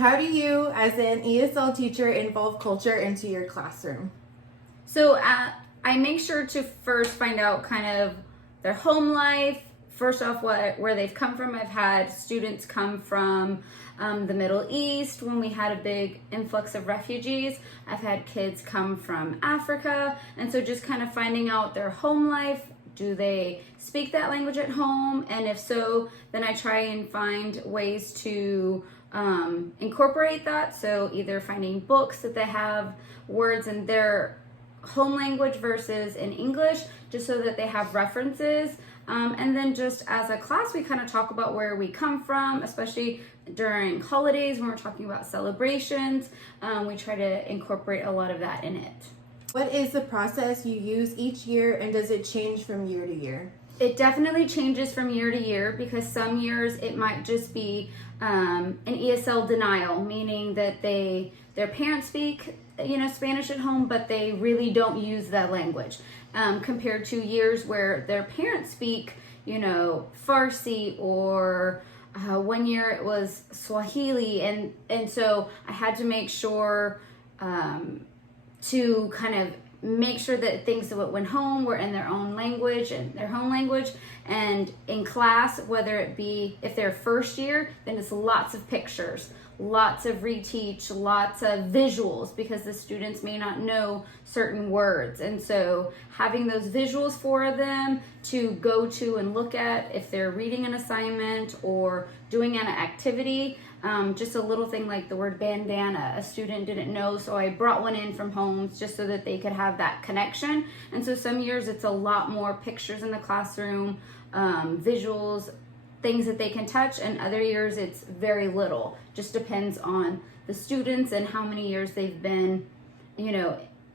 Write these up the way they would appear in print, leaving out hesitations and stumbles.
How do you, as an ESL teacher, involve culture into your classroom? So I make sure to first find out kind of their home life. First off, where they've come from. I've had students come from the Middle East when we had a big influx of refugees. I've had kids come from Africa. And so just kind of finding out their home life. Do they speak that language at home? And if so, then I try and find ways to incorporate that. So either finding books that they have words in their home language versus in English, just so that they have references. And then just as a class, we kind of talk about where we come from, especially during holidays when we're talking about celebrations. We try to incorporate a lot of that in it. What is the process you use each year, and does it change from year to year? It definitely changes from year to year, because some years it might just be an ESL denial, meaning that their parents speak Spanish at home, but they really don't use that language, compared to years where their parents speak Farsi, or one year it was Swahili, and so I had to make sure to kind of make sure that things that went home were in their own language and their home language. And in class, whether it be if they're first year, then it's lots of pictures, lots of reteach, lots of visuals, because the students may not know certain words. And so having those visuals for them to go to and look at if they're reading an assignment or doing an activity. Just a little thing like the word bandana, a student didn't know, so I brought one in from home just so that they could have that connection. And so some years it's a lot more pictures in the classroom, visuals, things that they can touch, and other years it's very little. Just depends on the students and how many years they've been, in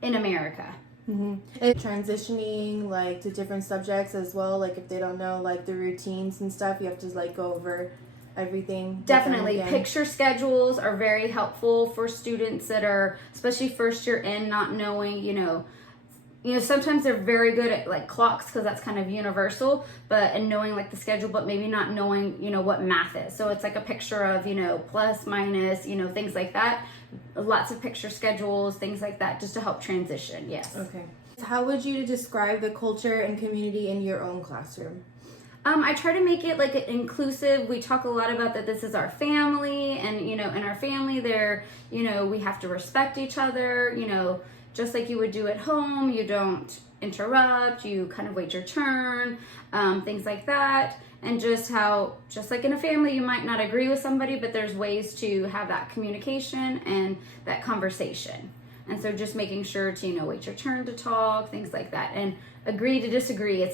America. Mm-hmm. And transitioning like to different subjects as well, like if they don't know like the routines and stuff, you have to like go over everything. Definitely. Picture schedules are very helpful for students that are, especially first year in, not knowing, sometimes they're very good at like clocks, because that's kind of universal, and knowing like the schedule, but maybe not knowing, what math is. So it's like a picture of, plus, minus, things like that. Lots of picture schedules, things like that, just to help transition. Yes. Okay. How would you describe the culture and community in your own classroom? I try to make it like inclusive. We talk a lot about that this is our family, and in our family there, we have to respect each other, just like you would do at home. You don't interrupt, you kind of wait your turn, things like that. And just like in a family, you might not agree with somebody, but there's ways to have that communication and that conversation. And so just making sure to, wait your turn to talk, things like that, and agree to disagree.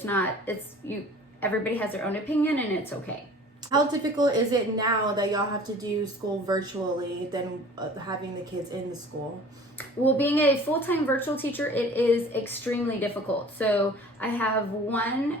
Everybody has their own opinion, and it's okay. How difficult is it now that y'all have to do school virtually than having the kids in the school? Well, being a full-time virtual teacher, it is extremely difficult. So I have one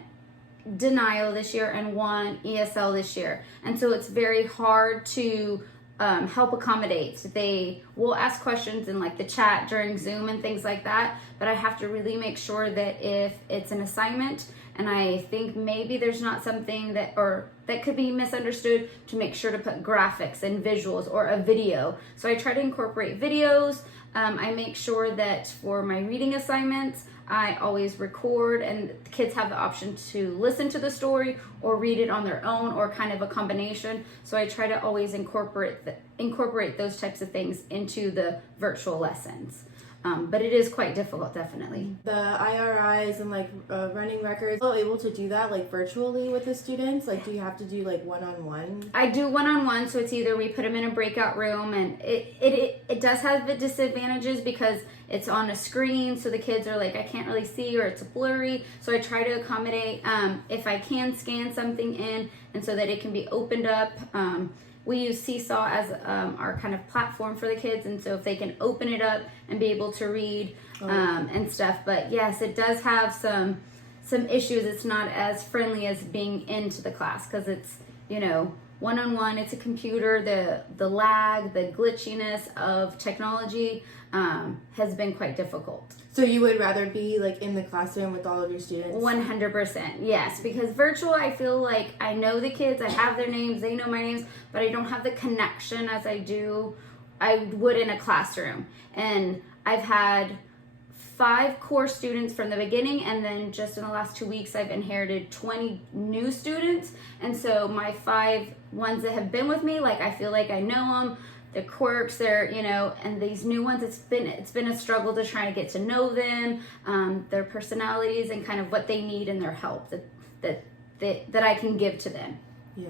denial this year and one ESL this year. And so it's very hard to help accommodate. They will ask questions in like the chat during Zoom and things like that, but I have to really make sure that if it's an assignment and I think maybe there's not something that could be misunderstood, to make sure to put graphics and visuals or a video. So I try to incorporate videos. I make sure that for my reading assignments, I always record, and the kids have the option to listen to the story or read it on their own, or kind of a combination. So I try to always incorporate those types of things into the virtual lessons. But it is quite difficult, definitely. The IRIs and like running records, are you able to do that like virtually with the students? Like, do you have to do like one-on-one? I do one-on-one, so it's either we put them in a breakout room, and it does have the disadvantages because it's on a screen, so the kids are like, I can't really see, or it's blurry. So I try to accommodate if I can scan something in, and so that it can be opened up. We use Seesaw as our kind of platform for the kids, and so if they can open it up and be able to read and stuff. But yes, it does have some issues. It's not as friendly as being into the class, because it's one-on-one, it's a computer, the lag, the glitchiness of technology has been quite difficult. So you would rather be like in the classroom with all of your students? 100%, yes. Because virtual, I feel like I know the kids, I have their names, they know my names, but I don't have the connection as I would in a classroom. And I've had 5 core students from the beginning, and then just in the last 2 weeks I've inherited 20 new students. And so my 5 ones that have been with me, like I feel like I know them, the quirks, they're, and these new ones, it's been a struggle to try to get to know them, their personalities, and kind of what they need and their help that I can give to them. Yeah.